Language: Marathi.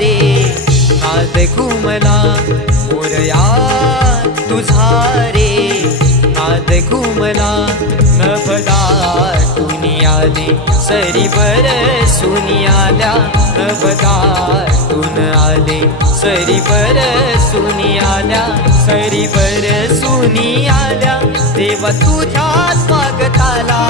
रे नाद घुमला मोरया तुझा रे नाद घुमला नभदाटून आले सरी बरसून आल्या नभदाटून आले सरी बरसून आल्या सरी बरसून आल्या देवा तुझ्या स्वागताला